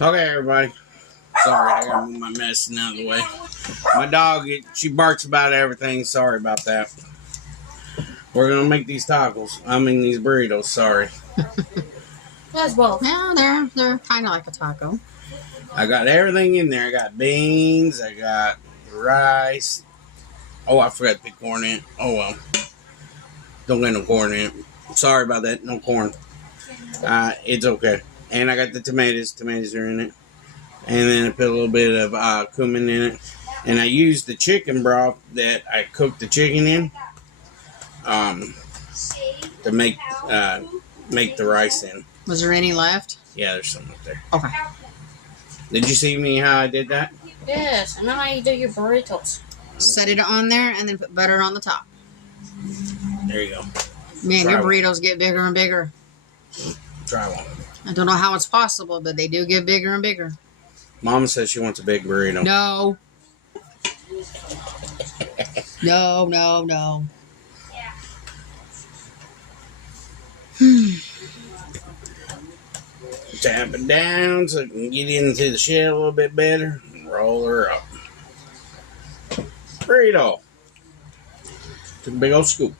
Okay, everybody. Sorry, I gotta move my medicine out of the way. My dog, she barks about everything. Sorry about that. We're gonna make these tacos. I mean, these burritos. Sorry. That's both. Yeah, they're kind of like a taco. I got everything in there. I got beans. I got rice. Oh, I forgot to put corn in. Oh well. Don't get no corn in it. Sorry about that. No corn. It's okay. And I got the tomatoes. Tomatoes are in it. And then I put a little bit of cumin in it. And I used the chicken broth that I cooked the chicken in to make the rice in. Was there any left? Yeah, there's some up there. Okay. Did you see me how I did that? Yes, I know how you do your burritos. Set it on there and then put butter on the top. There you go. Man, Try your one. burritos get bigger and bigger. Try one. I don't know how it's possible, but they do get bigger and bigger. Mama says she wants a big burrito. No. No. Tap it down so I can get into the shell a little bit better and roll her up. Burrito. Took a big old scoop.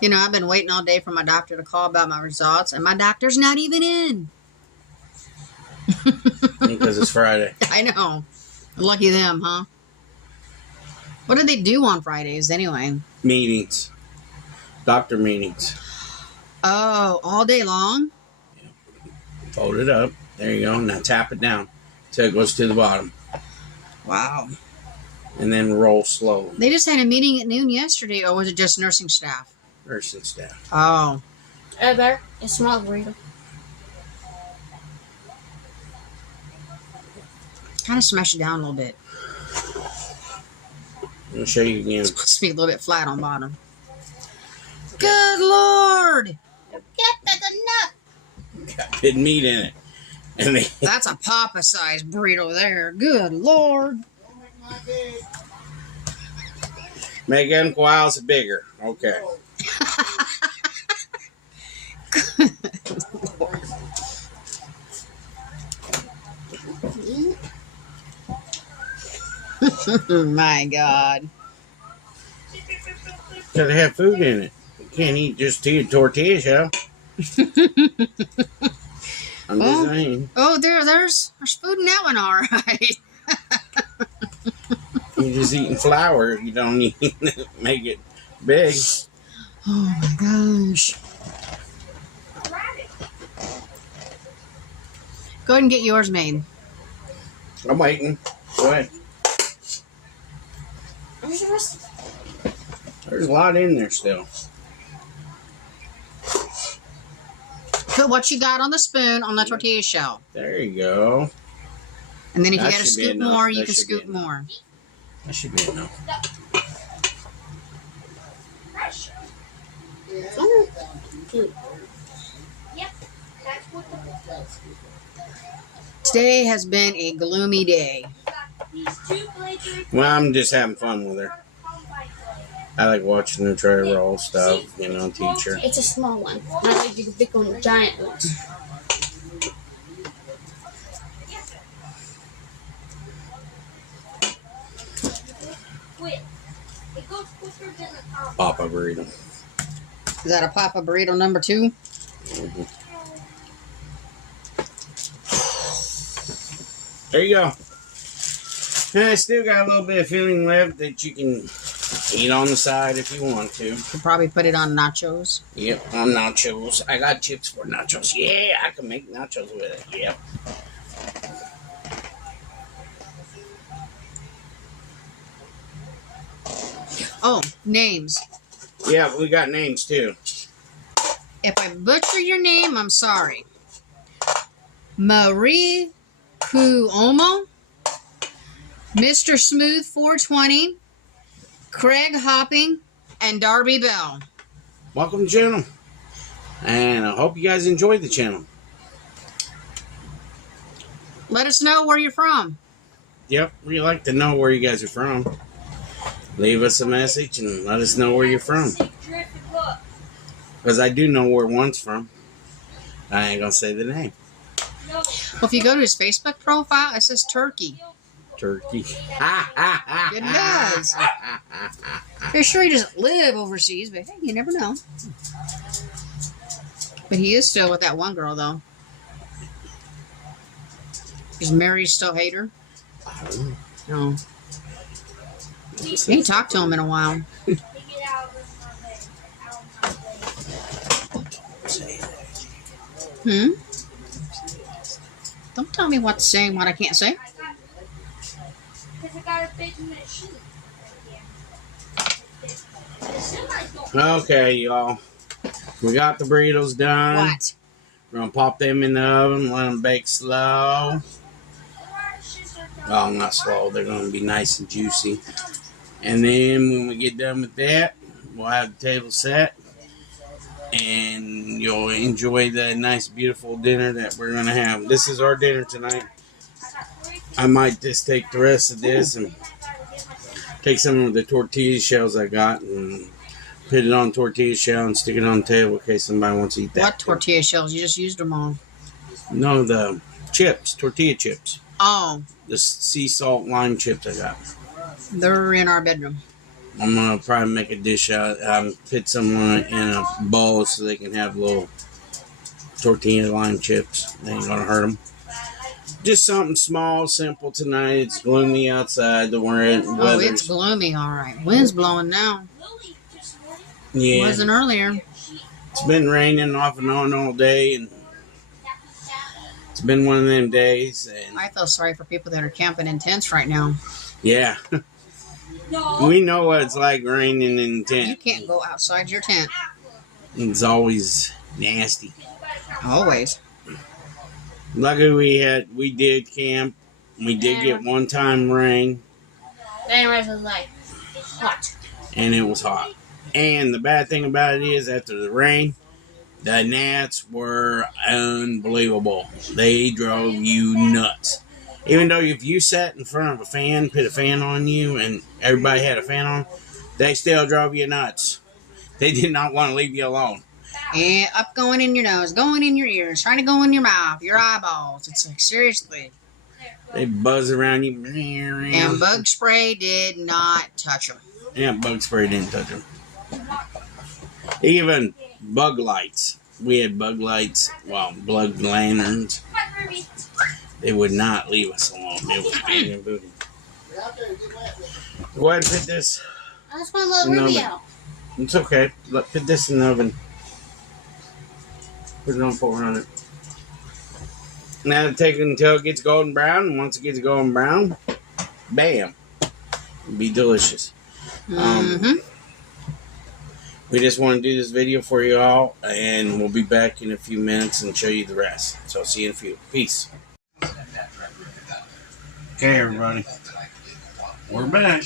You know, I've been waiting all day for my doctor to call about my results, and my doctor's not even in. Because it's Friday. I know. Lucky them, huh? What do they do on Fridays anyway? Meetings. Doctor meetings. Oh, all day long? Fold it up. There you go. Now tap it down till it goes to the bottom. Wow. And then roll slowly. They just had a meeting at noon yesterday, or was it just nursing staff? Nursing staff. Oh. Hey, Bear, it smells burrito. Kind of smash it down a little bit. I'll show you again. It's supposed to be a little bit flat on bottom. Good Lord! Get that's enough. Got good meat in it. And they, That's a Papa-sized burrito there. Good Lord. make them quails bigger. Okay. My God. Gotta have food in it. You can't eat just two tortilla shell. I'm just saying. Oh, there's food in that one, all right. You're just eating flour. You don't need to make it big. Oh my gosh. Go ahead and get yours made. I'm waiting. Go ahead. There's a lot in there still. Put what you got on the spoon on the tortilla shell. There you go. And then if That you got to should be scoop enough. more, you That can should be scoop enough. more. That should be enough. Today has been a gloomy day. Well, I'm just having fun with her. I like watching her try to roll stuff, teach her. It's a small one. Not like the big one, giant ones. Papa burrito. Is that a Papa burrito number 2? Mm-hmm. There you go. And I still got a little bit of filling left that you can eat on the side if you want to. Could probably put it on nachos. Yep, on nachos. I got chips for nachos. Yeah, I can make nachos with it. Yep. Oh, names. Yeah, we got names too. If I butcher your name, I'm sorry. Marie Cuomo, Mr. Smooth 420, Craig Hopping, and Darby Bell. Welcome to the channel. And I hope you guys enjoyed the channel. Let us know where you're from. Yep, we like to know where you guys are from. Leave us a message and let us know where you're from. Because I do know where one's from. I ain't going to say the name. Well, if you go to his Facebook profile, it says turkey. Turkey. It does. Pretty sure he doesn't live overseas, but hey, you never know. But he is still with that one girl, though. Is Mary still hate her? No. He ain't talked to him in a while. Don't tell me what to say and what I can't say. Okay, y'all. We got the burritos done. What? We're going to pop them in the oven, let them bake slow. Oh, not slow. They're going to be nice and juicy. And then when we get done with that, we'll have the table set. And you'll enjoy the nice, beautiful dinner that we're going to have. This is our dinner tonight. I might just take the rest of this and take some of the tortilla shells I got and put it on tortilla shell and stick it on the table in case somebody wants to eat that. What tortilla shells? You just used them all. No, the chips, tortilla chips. Oh. The sea salt lime chips I got. They're in our bedroom. I'm going to probably make a dish out. Put some in a bowl so they can have little tortilla lime chips. They ain't going to hurt them. Just something small, simple tonight. It's gloomy outside. The weather. Oh, it's gloomy, all right. Wind's blowing now. Yeah. It wasn't earlier. It's been raining off and on all day, and it's been one of them days. And I feel sorry for people that are camping in tents right now. yeah. We know what it's like raining in a tent. You can't go outside your tent. It's always nasty. Always. Luckily we did camp. We did get one time rain. Then it was like hot. And it was hot. And the bad thing about it is after the rain, the gnats were unbelievable. They drove you nuts. Even though if you sat in front of a fan, put a fan on you, and everybody had a fan on, they still drove you nuts. They did not want to leave you alone. And up going in your nose, going in your ears, trying to go in your mouth, your eyeballs. It's like, seriously. They buzz around you. And bug spray did not touch them. Yeah, bug spray didn't touch them. Even bug lights. We had bug lights, bug lanterns. They would not leave us alone. They would bang and booty. Go ahead and put this. I just want a little Ruby out. It's okay. Put this in the oven. Put it on 400. Now take it until it gets golden brown. And once it gets golden brown, bam. It'll be delicious. We just want to do this video for you all. And we'll be back in a few minutes and show you the rest. So I'll see you in a few. Peace. Okay, everybody. We're back.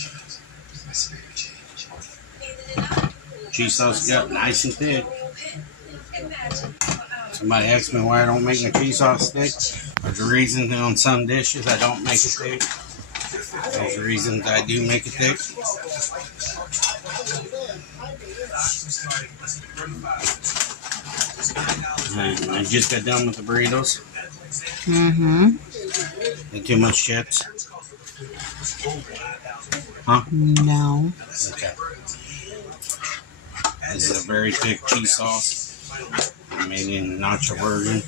Cheese sauce got nice and thick. Somebody asked me why I don't make my cheese sauce thick. There's a reason on some dishes I don't make it thick. There's a reason I do make it thick. And I just got done with the burritos. Ain't too much chips. Huh? No. Okay. This is a very thick cheese sauce. Made in nacho version.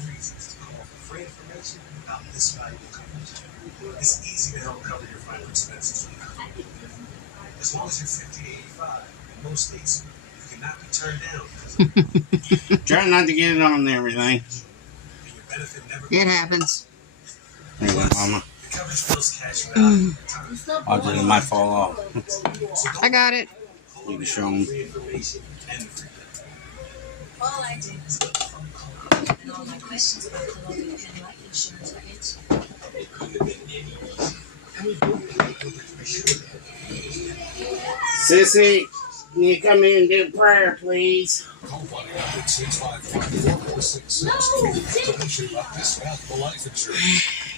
It's easy to help cover your final expenses. As long as you're 50-85, in most states, you cannot be turned down. Try not to get it on everything. It happens. There you go, Mama. It might fall off. I got it. You can show them. All I did was and all my questions about Columbia Penn Life Insurance were answered. It could have been any Sissy, can you come in and do prayer, please?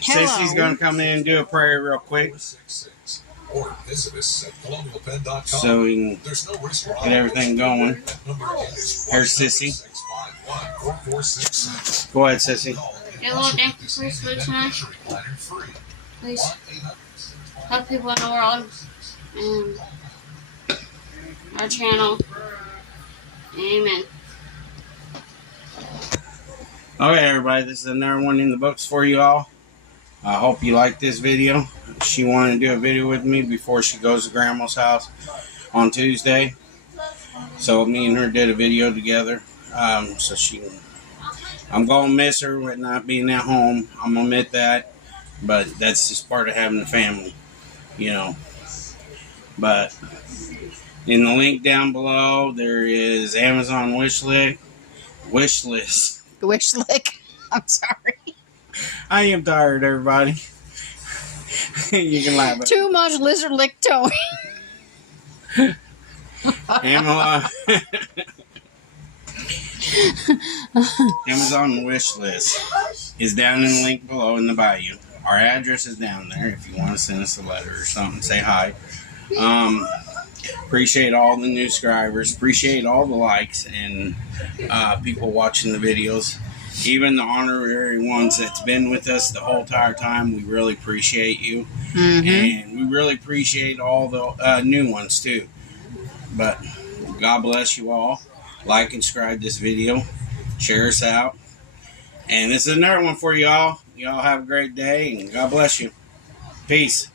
Sissy's going to come in and do a prayer real quick. Or visit us at colonialpenn.com. So we can get everything going. Here's Sissy. Go ahead, Sissy. Get a little thank you please for tonight. Please help people in the world and our channel. Amen. Okay, everybody, this is another one in the books for you all. I hope you like this video. She wanted to do a video with me before she goes to Grandma's house on Tuesday. So me and her did a video together. I'm going to miss her with not being at home. I'm going to admit that. But that's just part of having a family, you know. But in the link down below, there is Amazon wish list. Wish lick. I'm sorry. I am tired, everybody. You can laugh at Too much lizard lick toe. Amazon wish list is down in the link below in the bio. Our address is down there if you want to send us a letter or something. Say hi. Appreciate all the new subscribers. Appreciate all the likes and people watching the videos. Even the honorary ones that's been with us the whole entire time, we really appreciate you. Mm-hmm. And we really appreciate all the new ones too. But God bless you all. Like and subscribe this video. Share us out. And this is another one for y'all. Y'all have a great day and God bless you. Peace.